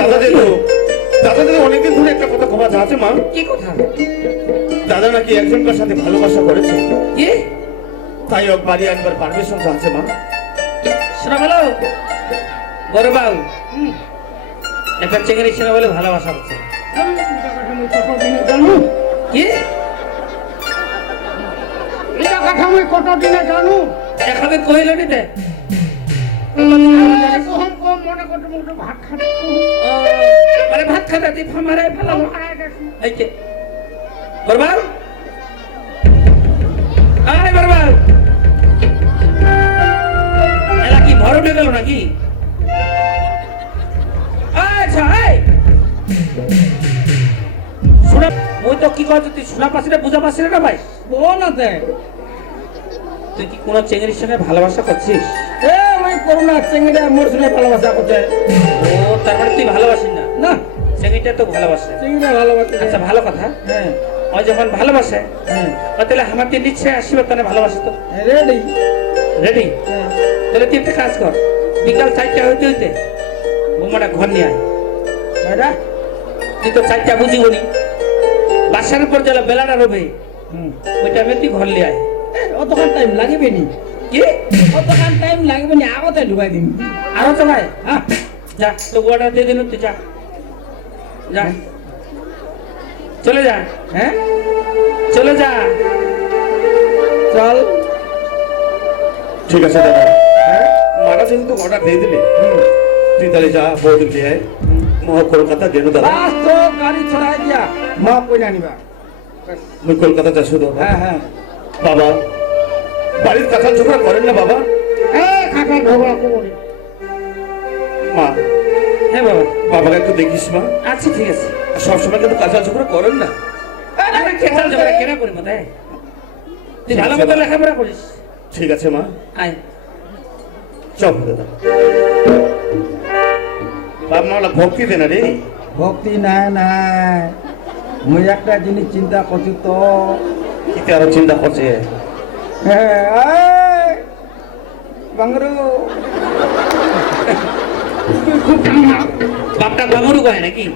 দাদা দেখো দাদা দেখো অনেকদিন ধরে একটা কথা কমা আছে মা। কি কথা? দাদা নাকি একজনকার সাথে ভালোবাসা করেছে। কি? তাই ওর বাড়ি আনবার পারমিশন আছে মা। শোনা ভালো। বড় বাবু একটা চেঙ্গেরি শোনা বলে ভালোবাসা হচ্ছে কি? এটা কথা আমি কত দিনে জানো এখানে কইল নিতে কম কম মনে করতে মনে ভাত খাতে মানে ভাত খাতা দি ফামারে ফেলাম এই কে বরবাল আয় বরবাল এলা কি ভরমে গেল নাকি? আচ্ছা শোনা মই তো কি কয় তুই শোনা পাচ্ছি না বুঝা পাচ্ছি না ভাই? বল আছে তুই কি কোনো চেঙ্গির সঙ্গে ভালোবাসা করছিস? এ ওই করোনা চেঙ্গিটা মোর সঙ্গে ভালোবাসা করছে ও তার মানে তুই ভালোবাসিস না? না। চেঙ্গিটা তো ভালোবাসে। চেঙ্গিটা ভালোবাসে। আচ্ছা ভালো কথা। হ্যাঁ। ও যখন ভালোবাসে হ্যাঁ। ও তাহলে আমার দিন ইচ্ছে আসবে তাহলে ভালোবাসে তো। রেডি রেডি হ্যাঁ। তাহলে তুই একটা কাজ কর। বিকাল চারটা হইতে হইতে বৌমাটা ঘর নিয়ে আয়। তুই তো চারটা বুঝিব নি বাসার উপর যেন বেলাটা রবে হুম। ওই টাইমে তুই ঘর নিয়ে আয়। অতখান টাইম লাগবে নি কি? অতখান টাইম লাগবে নি? আগতে ঢুকাই দিন আরও তো ভাই। হ্যাঁ যা তো গোয়াটা দিয়ে দিন তুই যা। যা। চলে যা। হ্যাঁ? চলে যা। চল। ঠিক আছে দাদা। হ্যাঁ? মারা যেহেতু অর্ডার দিয়ে দিলে। তুই তাহলে যা বৌদিন দিয়ে আয়। কলকাতা যেন দাদা। তো গাড়ি ছড়াই দিয়া। মা কই না নিবা কলকাতা যাচ্ছি দাদা হ্যাঁ হ্যাঁ। বাবা বাড়ির কাঁঠাল ঝোকরা করেন না বাবা? ঝগড়া করে মা হ্যাঁ বাবা। বাবাকে একটু দেখিস মা। আচ্ছা ঠিক আছে। সবসময় কিন্তু কাঁঠাল ঝোকরা করেন না। আরে কেনা করি মতে তুই লেখাপড়া করিস। ঠিক আছে মা। আয়। চল দাদা। বাপ মাওলা ভক্তি দে না রে। ভক্তি নাই নাই। মুই একটা জিনিস চিন্তা করছি তো। কিতে আরও চিন্তা করছে হ্যাঁ, বাংরু বাপটা বামুরু কয় নাকি?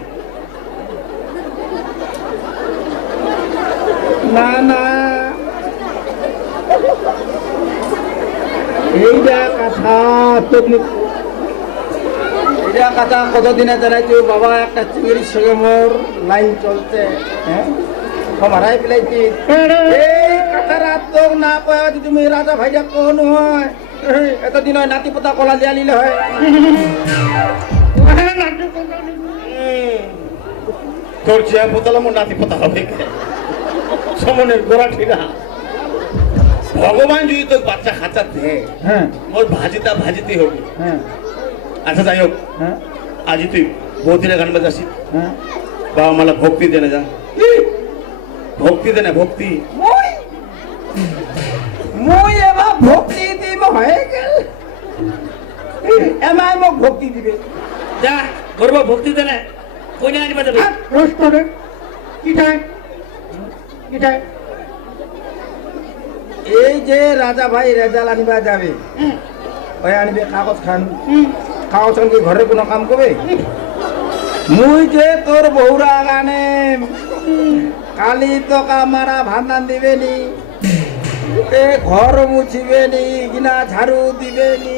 না না। এইটা কথা তুমি এইটা কথা কতদিনে জানাইছো বাবা একটা চিংড়ির সঙ্গে মোর লাইন চলছে হ্যাঁ? সমারাই পেলাইছি এই রাত তো না কয় যদি তুমি রাজা ভাইজা কোন হয়। এতদিন হয় নাতি পোতা কলা দিয়া নিলে হয়। তোর চেয়া পোতালাম নাতি পোতা হবে সমনের গোড়া ঠিনা ভগবান যদি তোর বাচ্চা খাঁচা দে হ্যাঁ। মোর ভাজিতা ভাজিতে হবে। হ্যাঁ। আচ্ছা যাই হোক। হ্যাঁ। আজই তুই বৌদিনে গান বাজাসি। বাবা মালা ভক্তি দেনে যা। ভক্তি দেনে ভক্তি। মই এবার ভক্তি দিব হয়ে গেল। এমাই মোক ভক্তি দিবে। যা গর্ব ভক্তি দেনে কই না আনিবা যাবে? রোস্টরে কিটাই কিটাই এই যে রাজা ভাই রেজাল আনিবা যাবে ওই আনিবে কাগজ খান। কাগজ খান কি ঘরে কোনো কাম করবে? মুই যে তোর বউরা গানে কালি টকা মারা ভান্ডান দিবে নি এ ঘর মুছিবে নি গিনা ঝাড়ু দিবে নি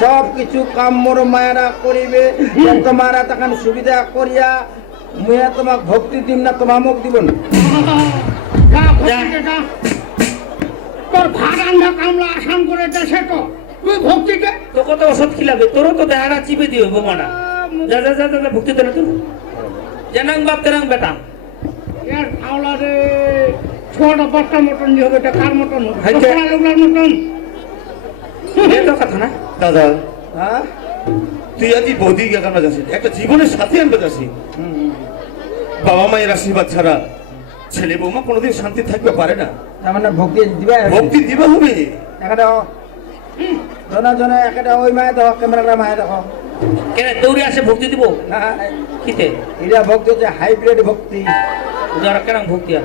সব কিছু কাম মোর মায়েরা করিবে। তোমারা তখন সুবিধা করিয়া মুয়ে তোমাক ভক্তি দিম না তোমা মোক দিব না। যা তোর ভাত রান্না কামলা আসাম করে দেশে তো। তুই ভক্তিকে তো কত ওষুধ খিলাবে তোরও তো দেহাটা চিপে দিও বোমাটা। যা যা যা যা, যা ভক্তি জানাং বাপ তেরাং বেটা। এর খাওলা রে। ছোট বাচ্চা মতন দিয়ে হবে এটা কার লোকনার মতন এ তো কথা না? দাদা। হ্যাঁ? তুই আজই বৌদি গান বাজাসি একটা জীবনের সাথে আনবে যাসি বাবা মায়ের আশীর্বাদ ছাড়া ছেলে বৌমা কোনোদিন শান্তি থাকবে পারে না। তার মানে ভক্তি দিবে? ভক্তি দিবা হবে। একটা জনা জনা একটা ওই মায়ে দেখো ক্যামেরাটা মায়ে দেখো। কেন দৌড়ে আসে ভক্তি দিব? হ্যাঁ, কিতে? এটা ভক্তি হচ্ছে হাইব্রিড ভক্তি। যারা কেন ভক্তি আর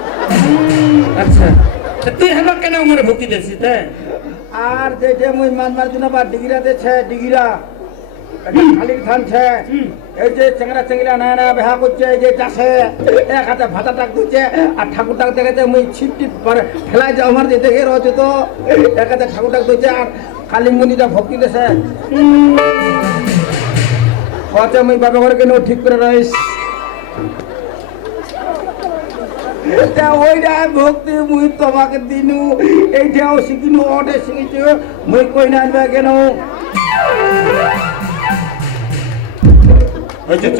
আচ্ছা। তুই হেবা কেন আমার ভক্তি দিছিস হ্যাঁ আর যেটা মুই মান মার দিন বা ডিগিরা। দেছে ডিগিরা খালির খান ছে এই যে চেংরা চেংরা না না বেহা করছে যে চাষে এক হাতে ভাতা টাক দিচ্ছে আর ঠাকুর টাক দেখেছে মুই ছিপ টিপ করে ফেলাই যে আমার যে দেখে রয়েছে তো এক হাতে ঠাকুর টাক দিচ্ছে আর কালী মুনিটা ভক্তি দেছে কচে মুই বাবা করে কেন ঠিক করে রইস? তা ওইটা ভক্তি মুই তোমাকে দিনু। এইটাও শিখিনু ওটা শিখিছু মুই কই না আনবে কেন? হয়েছে চ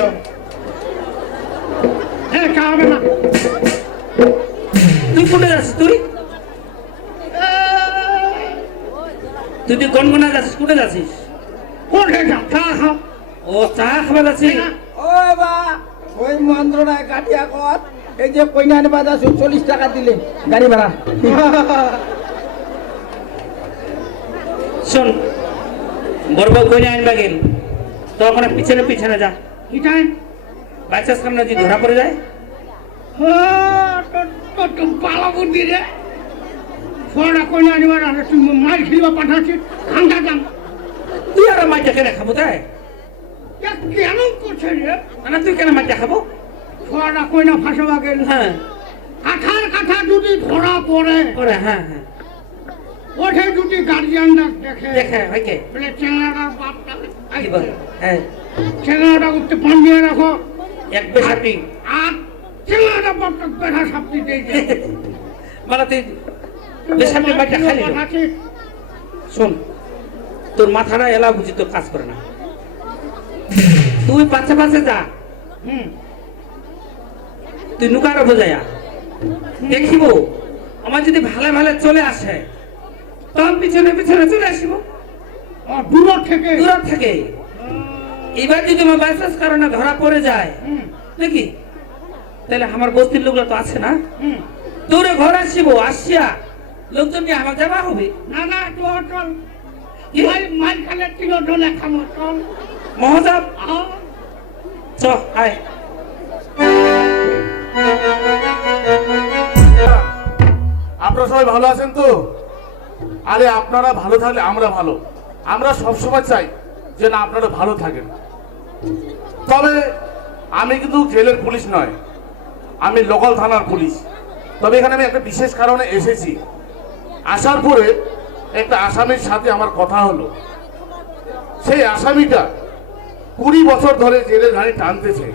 চা হবে না? তুই কোনে যাচ্ছিস তুই? তুই তুই গনগনা যাচ্ছিস কোনে যাচ্ছিস? কোথায় যা চা খাও ও চা খাবার যাচ্ছিস ও বা ওই মন্ত্রণায় কাটিয়া কর। এই যে কইনা আনবা যাচ্ছু চল্লিশ টাকা দিলে গাড়ি ভাড়া। শোন বরবাবু কইনে আনবা গেল। তো ওখানে পিছনে পিছনে যা। এটাই বাইচার সামনে যদি ধরা পড়ে যায়? তো পালা বুদ্ধি রে। ফোনটা কই না আনিবার আর তুই মাল খেলিবা পাঠাচ্ছিস খাঙ্গা যাম তুই আর মাইটা কেন খাব তাই? কেন করছে রে? তুই কেন মাইটা খাব? ফোনটা কই না ফাঁসবা গেল হ্যাঁ। কাঠার কাঠা যদি ধরা পড়ে ওরে হ্যাঁ হ্যাঁ। ওঠে যদি গার্জিয়ানরা দেখে দেখে ভাইকে বলে চেংড়াটার বাপটা কি বল? হ্যাঁ। চেংড়াটা উঠতে পান দিয়ে রাখো। এক বেসাপি আর চেংড়াটা বাপটা পেঠা সাপটি দিয়েছে মানে তুই বেসাপি মাইটা খালি শোন তোর মাথাটা এলা বুঝি তোর কাজ করে না। তুই পাশে পাশে যা। হুম। তুই নুকারও বোঝাইয়া দেখিব আমার যদি ভালো ভালো চলে আসে তখন পিছনে পিছনে চলে আসিব। দূর থেকে। দূর থেকে। এবার যদি আমার বাইসাস কারণে ধরা পড়ে যায় নাকি? তাহলে আমার বস্তির লোকরা তো আছে না? হুম। তোরে ঘর আসিব আসিয়া লোকজন নিয়ে আমার যাওয়া হবে। না না চল মাল মাল খালে তিন ঢোলে খামো চল। মহাজাব চ আয়। আপনারা সবাই ভালো আছেন তো? আরে আপনারা ভালো থাকলে আমরা ভালো। আমরা সবসময় চাই যে না, আপনারা ভালো থাকেন। তবে আমি কিন্তু জেলের পুলিশ নয়, আমি লোকাল থানার পুলিশ। তবে এখানে আমি একটা বিশেষ কারণে এসেছি। আসার পরে একটা আসামির সাথে আমার কথা হলো। সেই আসামিটা কুড়ি বছর ধরে জেলের ঘাড়ি টানতেছে।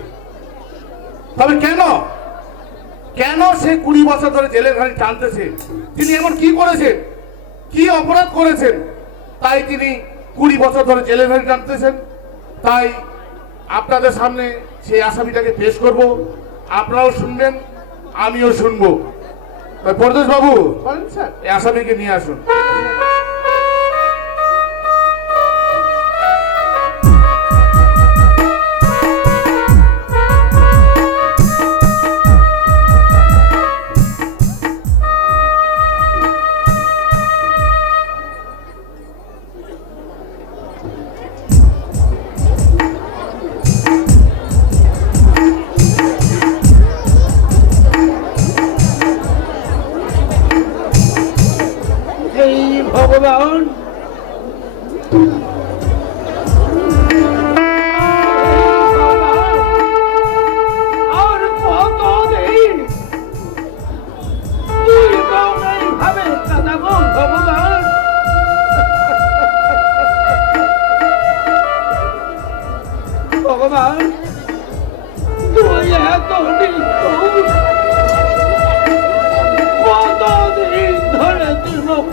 তবে কেন? কেন সে কুড়ি বছর ধরে জেলের ঘাড়ি টানতেছে? তিনি এমন কি করেছেন? কি অপরাধ করেছেন? তাই তিনি কুড়ি বছর ধরে জেলের ঘাড়ি টানতেছেন। তাই আপনাদের সামনে সেই আসামিটাকে পেশ করব। আপনারাও শুনবেন আমিও শুনব। পরদেশ বাবু এই আসামিকে নিয়ে আসুন।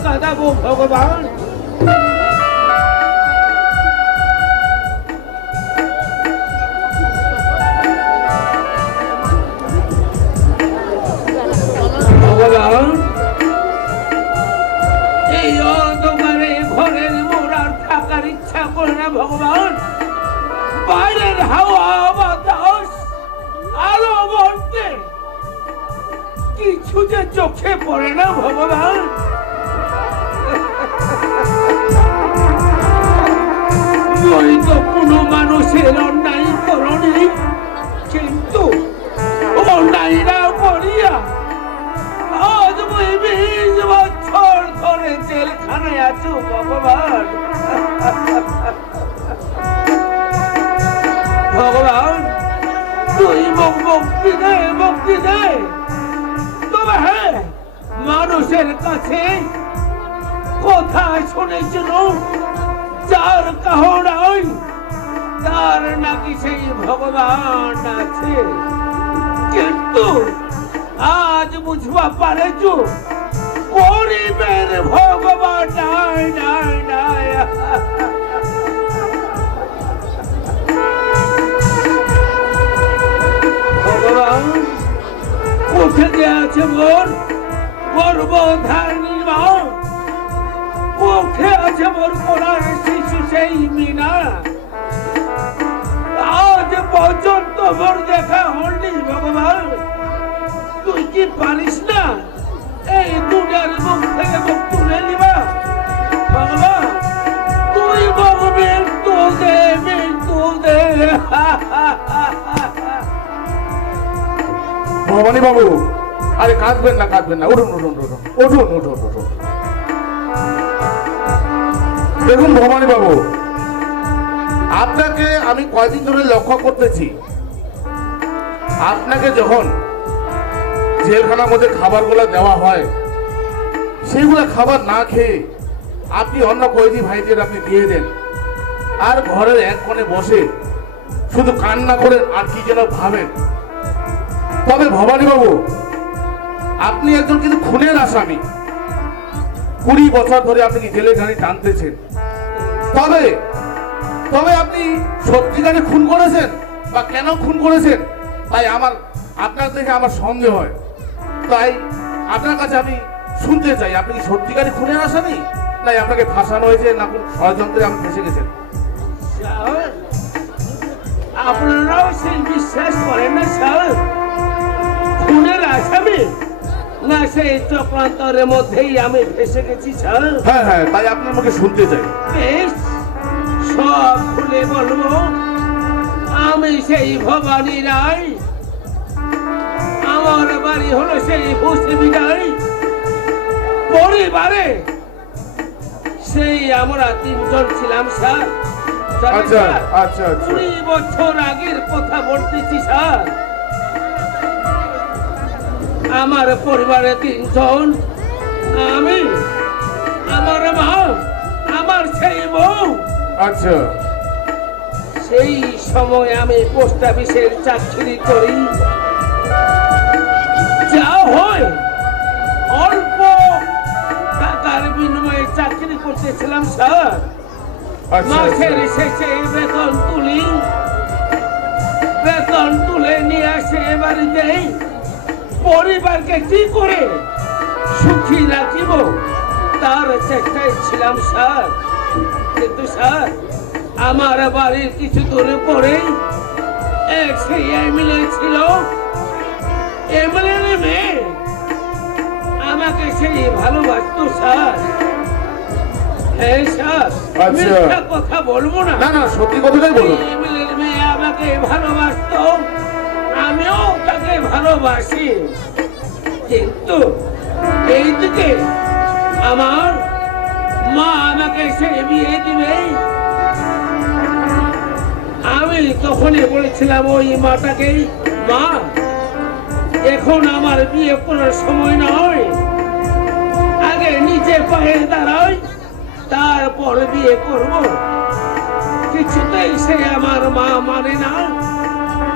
তুই মুখ কাঁদাবো ভগবান ভগবান মুক্তি দে মুক্তি দে। তবে হ্যাঁ মানুষের কাছে কথা শুনেছিল যার কাহ নাই তার নাকি সেই ভগবান আছে। কিন্তু আজ বুঝবা পারেছ, গরিবের ভগবান নাই নাই নাই। ভগবান কোথায় আছে মোর মা। মুখে আছে মোর কোলার শিশু সেই মিনা। আজ পর্যন্ত মোর দেখা হয়নি ভগবান। তুই কি পারিস না? ভবানী বাবু। আরে কাঁদবেন না কাঁদবেন না। উঠুন উঠুন উঠুন। উঠুন উঠুন উঠুন। দেখুন ভবানী বাবু আপনাকে আমি কয়দিন ধরে লক্ষ্য করতেছি। আপনাকে যখন জেলখানার মধ্যে খাবারগুলো দেওয়া হয় সেইগুলো খাবার না খেয়ে আপনি অন্য কয়েদি ভাইদের আপনি দিয়ে দেন। আর ঘরের এক কোণে বসে শুধু কান্না করে আর কি যেন ভাবেন। তবে ভবানী বাবু আপনি একজন কিন্তু খুনের আসামি। কুড়ি বছর ধরে আপনি কি জেলে গাড়ি টানতেছেন? তবে তবে আপনি সত্যিকারে খুন করেছেন বা কেন খুন করেছেন? তাই আমার, আপনার দেখে আমার সন্দেহ হয়। তাই আপনার কাছে আমি শুনতে চাই, আপনি কি সত্যিকারে খুনের আসামি? নাই, আপনাকে ফাঁসানো হয়েছে না কোন ষড়যন্ত্রে আপনি ফেসে গেছেন? আপনারাও সেই বিশ্বাস করেন না, স্যার। আসামি না সেই চক্রান্তরের মধ্যেই আমি ফেসে গেছি স্যার। হ্যাঁ হ্যাঁ তাই আপনার মুখে শুনতে চাই। বেশ সব খুলে বলব আমি সেই ভবানী রায়। আমার বাড়ি হলো সেই পশ্চিমী রায় পরিবারে সেই আমরা তিনজন ছিলাম স্যার। আচ্ছা স্যার? আচ্ছা আচ্ছা। কুড়ি বছর আগের কথা বলতেছি স্যার। আমার পরিবারে তিনজন। আমি আমার মা আমার সেই বউ। আচ্ছা। সেই সময় আমি পোস্ট অফিসের চাকরি করি। যা হয় অল্প টাকার বিনিময়ে চাকরি করতেছিলাম স্যার। আচ্ছা মাসের আচ্ছা। শেষে বেতন তুলি। বেতন তুলে নিয়ে আসে বাড়িতে পরিবারকে কি করে সুখী রাখিব? তার চেষ্টায় ছিলাম স্যার। কিন্তু স্যার আমার বাড়ির কিছু দূরে পরেই এক সেই ছিল। মেয়ে আমাকে সেই ভালোবাসতো স্যার। হ্যাঁ স্যার আচ্ছা। কথা বলব না। সত্যি কথাটাই মেয়ে আমাকে ভালোবাসতো। আমিও তাকে ভালোবাসি। কিন্তু এইদিকে আমার মা আমাকে সে বিয়ে দিবে। আমি তখনই বলেছিলাম, ওই মাটাকে মা, এখন আমার বিয়ে করার সময় নয়। আগে নিচে পায়ে দাঁড়াই, তারপর বিয়ে করব। কিছুতেই সে আমার মা মানে না।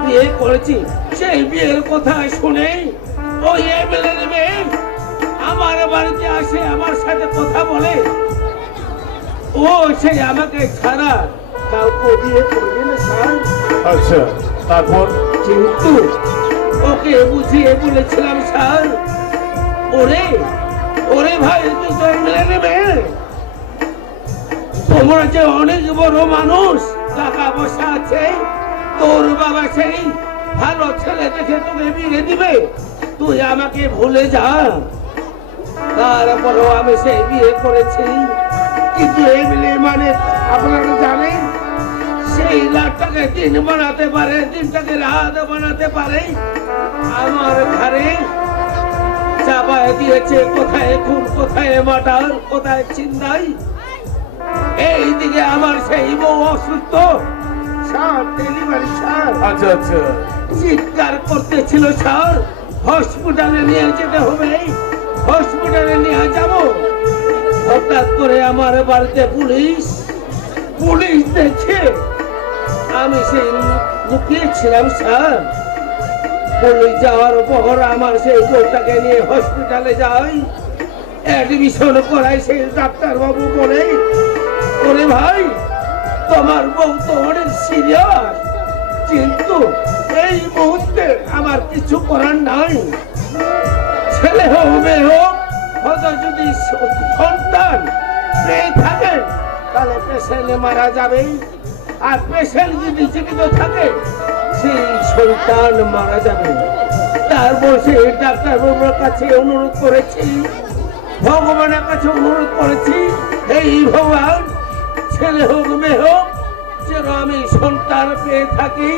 বিয়ে করেছি সেই বিয়ের কথা শুনে ওই এমএলএ মেয়ে আমার বাড়িতে আসে আমার সাথে কথা বলে। ও সে আমাকে ছাড়া কাউকে বিয়ে করবে না স্যার। আচ্ছা তারপর? কিন্তু ওকে বুঝিয়ে বলেছিলাম স্যার ওরে ওরে ভাই তুই তো মেনে নেবে। তোমরা যে অনেক বড় মানুষ টাকা পয়সা আছে তোর বাবা সেই ভালো ছেলে দেখে তোকে বিয়ে দিবে। তুই আমাকে ভুলে যা। তারপরও আমি সেই বিয়ে করেছি। কিন্তু এমনি মানে আপনারা জানেন, সেই লাখটাকে দিন বানাতে পারে, দিনটাকে রাত বানাতে পারে। আমার ঘরে চাপায় দিয়েছে, কোথায় খুন, কোথায় মাটার কোথায় চিন্তাই এইদিকে আমার সেই বউ অসুস্থ। Sir delivery sir. আচ্ছা আচ্ছা। চিৎকার করতেছিল স্যার। হসপিটালে নিয়ে যেতে হবে হসপিটালে নিয়ে যাব। হঠাৎ করে আমার বাড়িতে পুলিশ পুলিশ দেখে আমি সেই লুকিয়েছিলাম স্যার। পুলিশ যাওয়ার পর আমার সেই বউটাকে নিয়ে হসপিটালে যাই। অ্যাডমিশন করাই সেই ডাক্তারবাবু বলে ওরে ভাই তোমার বউ তো অনেক সিরিয়াস কিন্তু এই মুহূর্তে আমার কিছু করার নাই। ছেলে হোক, মেয়ে হোক, হয়তো যদি সন্তান থাকেন তাহলে পেশেন্টে মারা যাবে আর পেশেন্ট যদি জীবিত থাকে, সেই সন্তান মারা যাবে। তারপর সেই ডাক্তারবাবুর কাছে অনুরোধ করেছি, ভগবানের কাছে অনুরোধ করেছি, এই ভগবান ছেলে হোক মেয়ে হোক যেন আমি সন্তান পেয়ে থাকি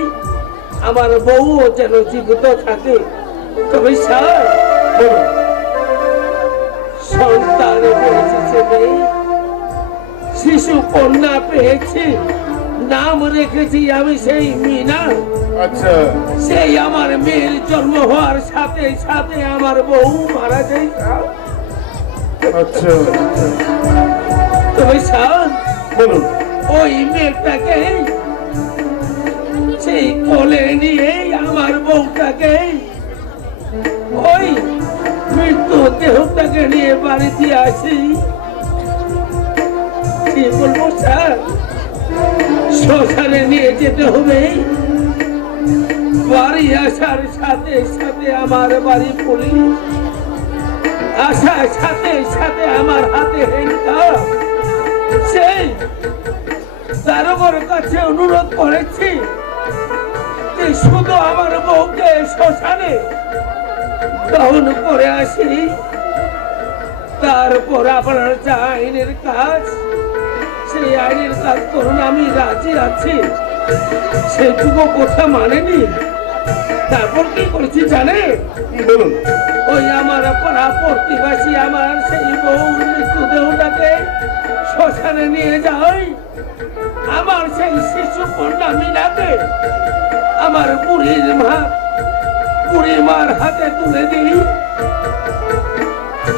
আমার বউও যেন জীবিত থাকে। তবে স্যার সন্তান পেয়েছি ছেলে শিশু কন্যা পেয়েছি নাম রেখেছি আমি সেই মিনা। আচ্ছা। সেই আমার মেয়ের জন্ম হওয়ার সাথে সাথে আমার বউ মারা যায়। আচ্ছা। তবে স্যার বলুন। ওই মেয়েটাকে সেই কোলে নিয়ে আমার বউটাকে ওই মৃত্যু দেহটাকে নিয়ে বাড়িতে আসি। কি বলব, স্যার? শ্মশানে নিয়ে যেতে হবে। বাড়ি আসার সাথে সাথে আমার বাড়ি পুলিশ আসার সাথে সাথে আমার হাতে হ্যান্ডকাপ সেই দারোগার কাছে অনুরোধ করেছি যে শুধু আমার বউকে শ্মশানে দহন করে আসি। তারপর আপনার যা আইনের কাজ সেই আইনের কাজ করুন আমি রাজি আছি। সেটুকু কথা মানেনি। তারপর কি করেছি জানে? বলুন। ওই আমার পাড়া প্রতিবাসী আমার সেই বউ মৃত্যুদেহটাকে শ্মশানে নিয়ে যাই। আমার সেই শিশু কন্যা মিনাকে আমার বুড়ির মা বুড়ি মার হাতে তুলে দিই।